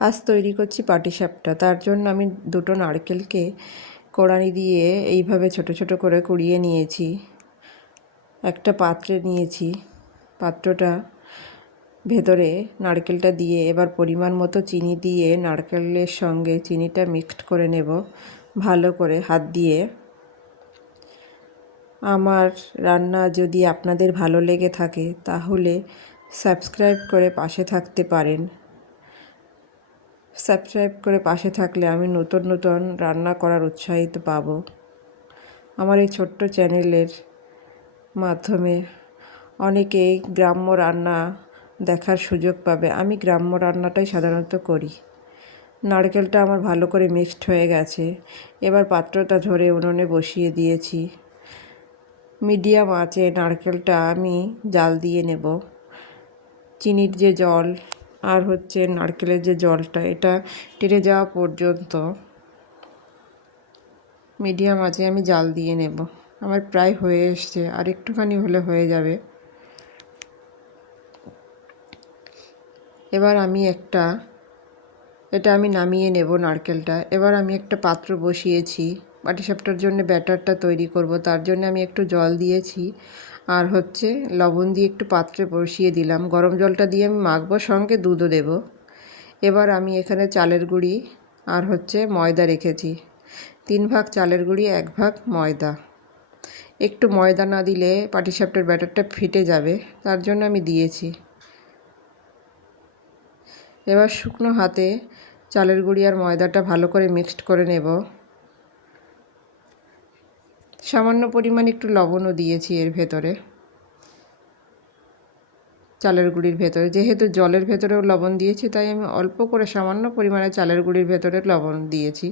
আজ তৈরি করছি পাটিসাপটা। তার জন্য আমি দুটো নারকেলকে কোড়ানি দিয়ে এইভাবে ছোট ছোট করে কুড়িয়ে নিয়েছি। একটা পাত্রে নিয়েছি, পাত্রটা ভেতরে নারকেলটা দিয়ে এবার পরিমাণ মতো চিনি দিয়ে নারকেলের সঙ্গে চিনিটা মিক্সড করে নেব ভালো করে হাত দিয়ে। আমার রান্না যদি আপনাদের ভালো লেগে থাকে তাহলে সাবস্ক্রাইব করে পাশে থাকতে পারেন। সাবস্ক্রাইব করে পাশে থাকলে আমি নতুন নতুন রান্না করার উৎসাহিত পাব। আমার এই ছোট্ট চ্যানেলের মাধ্যমে অনেকেই গ্রাম্য রান্না দেখার সুযোগ পাবে। আমি গ্রাম্য রান্নাটাই সাধারণত করি। নারকেলটা আমার ভালো করে মিক্সড হয়ে গেছে। এবার পাত্রটা ধরে উনুনে বসিয়ে দিয়েছি। মিডিয়াম আঁচে নারকেলটা আমি জাল দিয়ে নেব। চিনির যে জল আর নারকেলের যে জলটা, এটা টেনে যাওয়া পর্যন্ত মিডিয়াম আঁচে আমি জাল দিয়ে নেব। আমার প্রায় হয়ে এসছে, আর একটুখানি হলে হয়ে যাবে। এবার এটা আমি নামিয়ে নেব নারকেলটা। এবার আমি একটা পাত্র বসিয়েছি পাটিসাপটার জন্য ব্যাটারটা তৈরি করব। তার জন্য আমি একটু জল দিয়েছি আর লবণ দিয়ে একটু পাত্রে বসিয়ে দিলাম। গরম জলটা দিয়ে আমি মাখবো, সঙ্গে দুধও দেব। এবার আমি এখানে চালের গুঁড়ি আর ময়দা রেখেছি। 3 ভাগ চালের গুঁড়ি, 1 ভাগ ময়দা। একটু ময়দা না দিলে পাটিসাপটার ব্যাটারটা ফেটে যাবে, তার জন্য আমি দিয়েছি। এবার শুকনো হাতে চালের গুঁড়ি আর ময়দাটা ভালো করে মিক্সড করে নেব। সামান্য পরিমাণ একটু লবণও দিয়েছি এর ভেতরে, চালের গুঁড়ির ভেতরে। যেহেতু জলের ভেতরেও লবণ দিয়েছি, তাই আমি অল্প করে সামান্য পরিমাণে চালের গুঁড়ির ভেতরে লবণ দিয়েছি।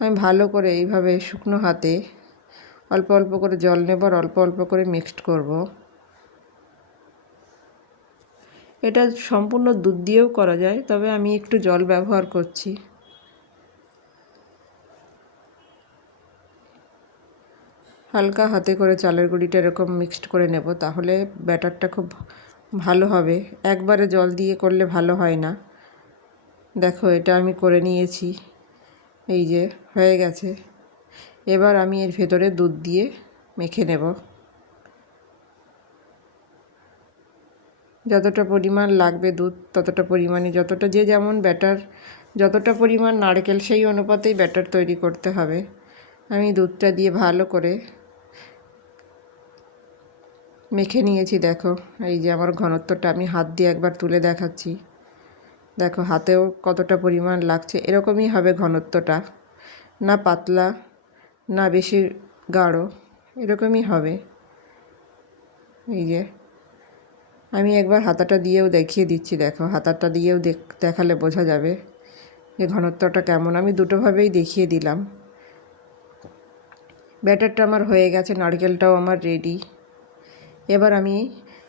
আমি ভালো করে এইভাবে শুকনো হাতে অল্প অল্প করে জল নেব আর অল্প অল্প করে মিক্সড করব। এটা সম্পূর্ণ দুধ দিয়েও করা যায়, তবে আমি একটু জল ব্যবহার করছি। হালকা হাতে করে চালের গুঁড়িটা এরকম মিক্সড করে নেব, তাহলে ব্যাটারটা খুব ভালো হবে। একবারে জল দিয়ে করলে ভালো হয় না। দেখো, এটা আমি করে নিয়েছি, এই যে হয়ে গেছে। এবার আমি এর ভেতরে দুধ দিয়ে মেখে নেব। যতটা পরিমাণ লাগবে দুধ, ততটা পরিমাণে, যে যেমন ব্যাটার, যতটা পরিমাণ নারকেল সেই অনুপাতেই ব্যাটার তৈরি করতে হবে। আমি দুধটা দিয়ে ভালো করে মেখে নিয়েছি। দেখো, এই যে আমার ঘনত্বটা, আমি হাত দিয়ে একবার তুলে দেখাচ্ছি। দেখো হাতেও কতটা পরিমাণ লাগছে। এরকমই হবে ঘনত্বটা, না পাতলা না বেশি গাঢ়, এরকমই হবে। এই যে আমি একবার হাতাটা দিয়েও দেখিয়ে দিচ্ছি। দেখো, হাতাটা দিয়েও দেখালে বোঝা যাবে যে ঘনত্বটা কেমন। আমি দুটোভাবেই দেখিয়ে দিলাম। ব্যাটারটা আমার হয়ে গেছে, নারকেলটাও আমার রেডি। এবার আমি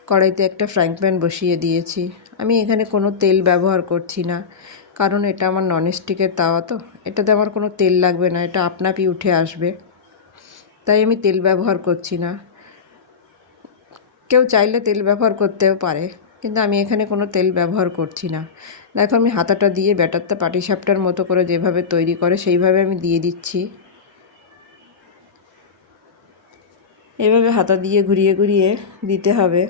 কড়াইতে একটা ফ্রাইং প্যান বসিয়ে দিয়েছি। আমি এখানে কোনো তেল ব্যবহার করছি না, কারণ এটা আমার ননস্টিকের তাওয়া, তো এটাতে আমার কোনো তেল লাগবে না, এটা আপনা-আপনি উঠে আসবে। তাই আমি তেল ব্যবহার করছি না। কেউ চাইলে তেল ব্যবহার করতেও পারে, কিন্তু আমি এখানে কোনো তেল ব্যবহার করছি না। দেখো, আমি হাতাটা দিয়ে ব্যাটারটা পাটিসাপটার মতো করে যেভাবে তৈরি করে সেইভাবে আমি দিয়ে দিচ্ছি। এভাবে হাতা দিয়ে ঘুরিয়ে ঘুরিয়ে দিতে হবে।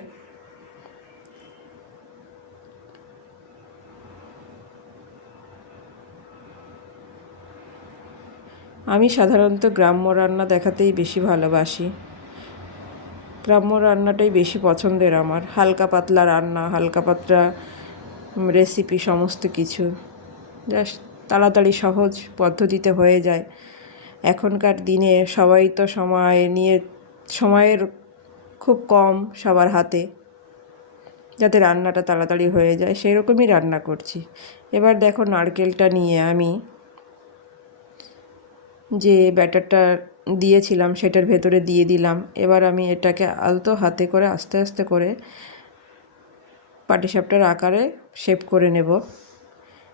আমি সাধারণত গ্রাম্য রান্না দেখাতেই বেশি ভালোবাসি। গ্রাম্য রান্নাটাই বেশি পছন্দের আমার। হালকা পাতলা রান্না, হালকা পাতলা রেসিপি, সমস্ত কিছু জাস্ট তাড়াতাড়ি সহজ পদ্ধতিতে হয়ে যায়। এখনকার দিনে সবাই তো সময়ের খুব কম সবার হাতে, যাতে রান্নাটা তাড়াতাড়ি হয়ে যায় সেই রকমই রান্না করছি। এবার দেখো, নারকেলটা নিয়ে আমি যে ব্যাটারটা দিয়েছিলাম সেটার ভেতরে দিয়ে দিলাম। এবার আমি এটাকে আলতো হাতে করে আস্তে আস্তে করে পাটিসাপটার আকারে শেপ করে নেব।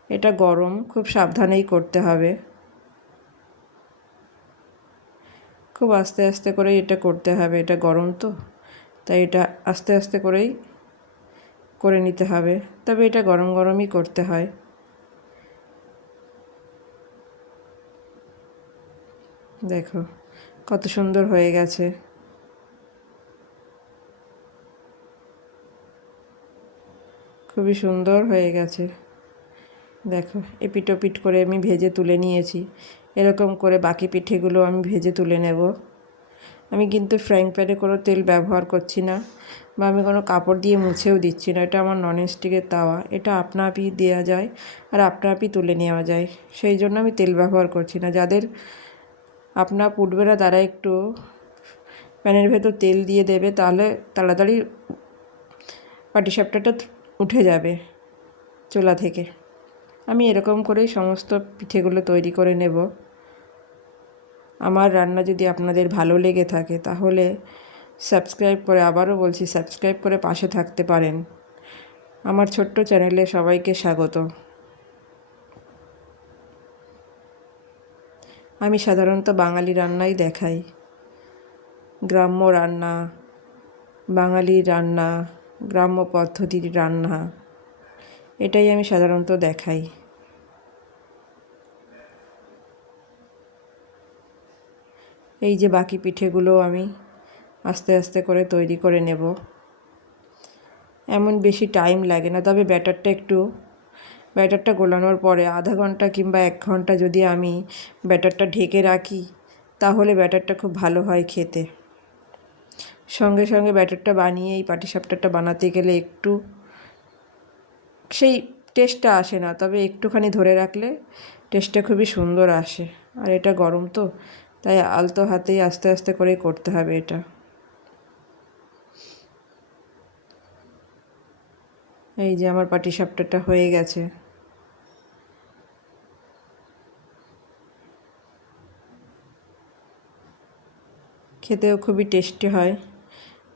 এটা গরম, খুব সাবধানেই করতে হবে। খুব আস্তে আস্তে করেই এটা করতে হবে, এটা গরম তো, তাই এটা আস্তে আস্তে করেই করে নিতে হবে, তবে এটা গরম গরমই করতে হয়। দেখো কত সুন্দর হয়ে গেছে। খুবই সুন্দর হয়ে গেছে। দেখো এপিট ওপিট করে আমি ভেজে তুলে নিয়েছি। এরকম করে বাকি পিঠেগুলো আমি ভেজে তুলে নেব। আমি কিন্তু ফ্রাইং প্যানে কোনো তেল ব্যবহার করছি না, বা আমি কোনো কাপড় দিয়ে মুছেও দিচ্ছি না। এটা আমার ননস্টিকের তাওয়া, এটা আপনা আপনি দেওয়া যায় আর আপনা আপনি তুলে নেওয়া যায়, সেই জন্য আমি তেল ব্যবহার করছি না। যাদের আপনা উঠবে না তারা একটু প্যানের ভেতর তেল দিয়ে দেবে, তাহলে তাড়াতাড়ি পাটিসাপটাটা উঠে যাবে চুলা থেকে। আমি এরকম করেই সমস্ত পিঠেগুলো তৈরি করে নেব। আমার রান্না যদি আপনাদের ভালো লেগে থাকে তাহলে সাবস্ক্রাইব করে, আবারও বলছি, সাবস্ক্রাইব করে পাশে থাকতে পারেন। আমার ছোট্ট চ্যানেলে সবাইকে স্বাগত। আমি সাধারণত বাঙালি রান্নাই দেখাই, গ্রাম্য রান্না, বাঙালি রান্না, গ্রাম্য পদ্ধতির রান্না, এটাই আমি সাধারণত দেখাই। এই যে বাকি পিঠেগুলো আমি আস্তে আস্তে করে তৈরি করে নেব। এমন বেশি টাইম লাগে না, তবে ব্যাটারটা গোলানোর পরে আধা ঘন্টা কিংবা 1 ঘন্টা যদি আমি ব্যাটারটা ঢেকে রাখি তাহলে ব্যাটারটা খুব ভালো হয় খেতে। সঙ্গে সঙ্গে ব্যাটারটা বানিয়ে এই পাটিসাপটাটা বানাতে গেলে একটু সেই টেস্টটা আসে না, তবে একটুখানি ধরে রাখলে টেস্টটা খুবই সুন্দর আসে। আর এটা গরম তো, তাই আলতো হাতেই আস্তে আস্তে করে করতে হবে এটা। এই যে আমার পাটিসাপটাটা হয়ে গেছে। খেতেও খুবই টেস্টি হয়।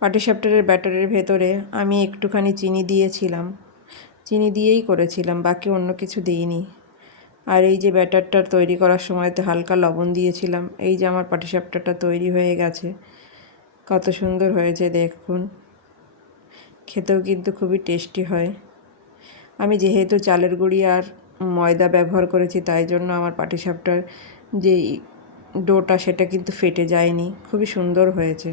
পাটিসাপটার ব্যাটারের ভেতরে আমি একটুখানি চিনি দিয়েছিলাম, চিনি দিয়েই করেছিলাম, বাকি অন্য কিছু দিইনি। আর এই যে ব্যাটারটা তৈরি করার সময়তে হালকা লবণ দিয়েছিলাম। এই যে আমার পাটিসাপটাটা তৈরি হয়ে গেছে, কত সুন্দর হয়েছে দেখুন। খেতেও কিন্তু খুবই টেস্টি হয়। আমি যেহেতু চালের গুঁড়ি আর ময়দা ব্যবহার করেছি, তাই জন্য আমার পাটিসাপটার যে ডোটা সেটা কিন্তু ফেটে যায়নি, খুবই সুন্দর হয়েছে।